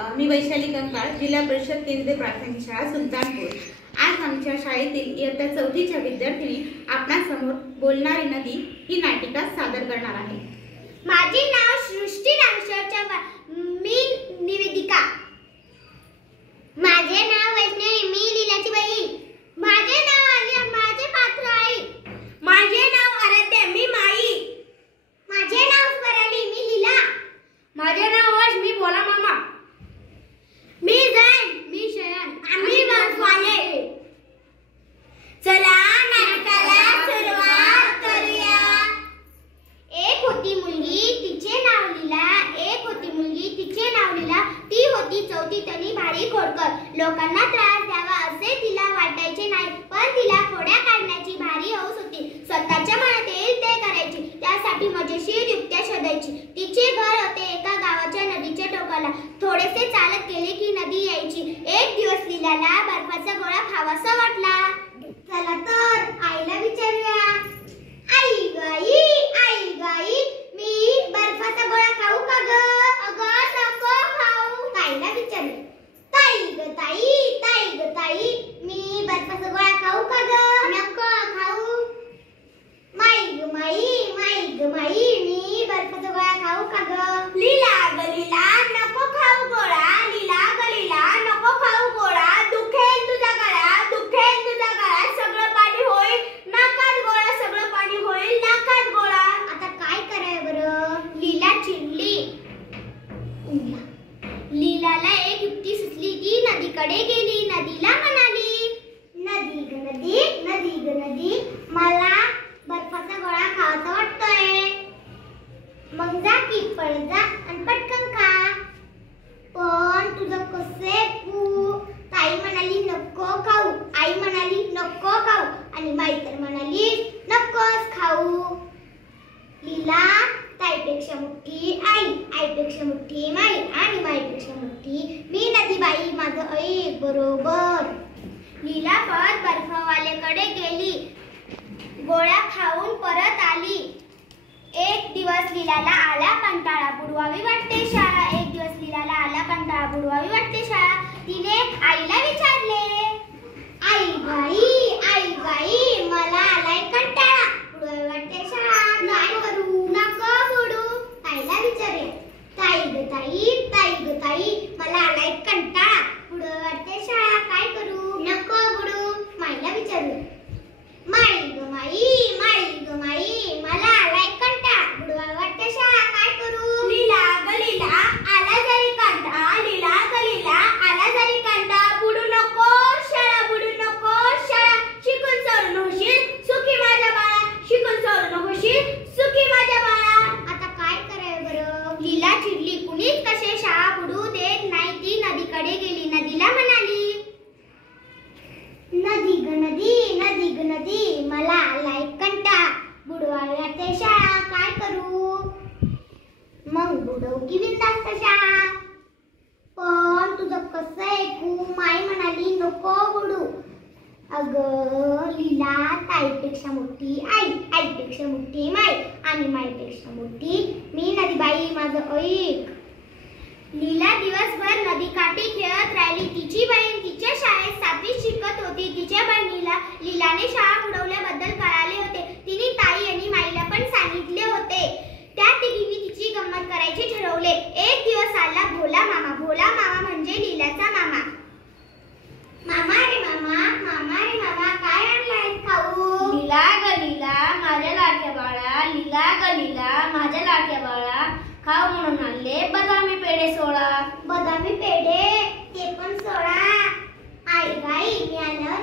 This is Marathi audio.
मी वैशाली कंकाळ, जिल्हा परिषद केंद्रीय प्राथमिक शाळा सुलतानपूर। आज आमच्या शाळेतील इयत्ता 4च्या विद्यार्थिनी आपणासमोर बोलणारी नदी ही नाटिका सादर करणार आहे। माझे नाव सृष्टी रामशेर, मी निवेदिका। माझे नाव वैष्णवी, मी लीलाची बहीण। माझे नाव आर्या, माझे पात्र आई। माझे नाव आराध्या, मी माई। माझे नाव स्वराली, मी लीला। माझे नाव वश, मी भोला मामा। मी जैन, मी शयन, आम्ही बसवाले। चला नाटकाला सुरुवात करूया। एक होती मुलगी, तिचे नाव लीला। एक होती मुलगी, तिचे नाव लीला। ती होती चौथीत आणि भारी खोडकर। लोकांना त्रास द्यावा असे तिला वाटायचे नाही, पण तिला खोड्या काढण्याची भारी हौस होती। स्वतःच्या मनात येईल ते करायची, त्यासाठी मजेशीर युक्त्या शोधायची। तिचे घर होते एका गावाच्या नदीच्या टोकाला। थोडेसे चालत गेले की नदी यायची। एक दिवस लीलाला बर्फाचा गोळा खावासा वाटला। चला तर आईला विचारूया। आई गाई, मी बर्फाचा गोळा खाऊ का ग? अगं नको खाऊ। ताईला विचारले, ताई ग ताई, मी बर्फाचा गोळा खाऊ का ग? नको खाऊ। माई ग माई, मी बर्फाचा गोळा खाऊ का ग? लीला ग लीला, नको खाऊ गोळा। लीला ग लीला, नको खाऊ गोळा। दुखेल तुझा गळा, दुखेल तुझा गळा। सगळं पाणी होईल नाकात गोळा, सगळं पाणी होईल नाकात गोळा। आता काय कराय बरं? लीला चिडली। लीलाला एक युक्ती सुचली ती नदीकडे गेली। नदीला म्हणाली, नदी ग नदी, मला बर्फाचा गोळा खावासा वाटतोय। मग जा की, पळ जा आणि पटकन खा। पण तुझं कसे पू? ताई म्हणाली नको खाऊ, आई म्हणाली नको खाऊ, आणि माई तर म्हणाली नकोच खाऊ। लीला, ताईपेक्षा मोठी आई, आईपेक्षा मोठी माई, आणि माईपेक्षा मोठी मी नदीबाई, माझं ऐक बरोबर। लीला परत बर्फवाल्याकडे गेली, गोळ्या खाऊन परत आली। एक दिवस लीलाला आला कंटाळा, बुडवावी वाटते शाळा। एक दिवस लीलाला आला कंटाळा, बुडवावी वाटते शाळा। तिने आईला विचारले, आई गाई, मला आलाय कंटाळा, बुडवावी वाटते शाळा, काय करू? नको बुडू। ताईला विचारले, ताई ग ताई, मला आलाय कंटाळा, बुडवावी वाटते शाळा, काय करू? नको बुडू। माईला विचारले, माई ग माई, मला आलाय कंटाळा, बुडवावी वाटते शाळा, काय करू? लीला ग लीला, आला जरी कंटाळा। लीला ग लीला, आला जरी कंटाळा, बुडू नको शाळा, बुडू नको शाळा। शिकून सवरून होशील सुखी माझ्या बाळा, शिकून सवरून होशील सुखी माझ्या बाळा। आता काय कराय बरं? लीला चिडली, कुणीच कसे शाळा बुडू देत नाही। ती नदीकडे गेली। नदीला म्हणाली, नदी ग नदी, मला आलाय कंटाळा, बुडवावी वाटते शाळा, काय करू? मग बुडव की बिनधास्त शाळा। पण तुझं कसं ऐकू? माई म्हणाली नको बुडू। अगं लीला, ताईपेक्षा मोठी आई, आईपेक्षा मोठी माई, आणि माईपेक्षा मोठी मी नदीबाई, माझं ऐक। लीला दिवसभर नदीकाठी खेळत राहिली। तिची बहीण तिच्या शाळेत 7वीत शिकत होती। तिच्या बहिणीला लीलाने शाळा बुडवल्याबद्दल कळाले होते। तिने ताई आणि माईला पण सांगितले होते। त्या तिघींनी तिची गंमत करायचे ठरवले। एक दिवस आला भोला मामा। भोला मामा म्हणजे लीलाचा मामा। मामा रे मामा, काय आणलाय खाऊ? लीला ग लीला, माझ्या लाडक्या बाळा, लीला ग लीला, माझ्या लाडक्या बाळा, खाऊ म्हणून आणले बदामी पेढे 16। बदामी पेढे, ते पण 16? आई गाई, मी आल्यावर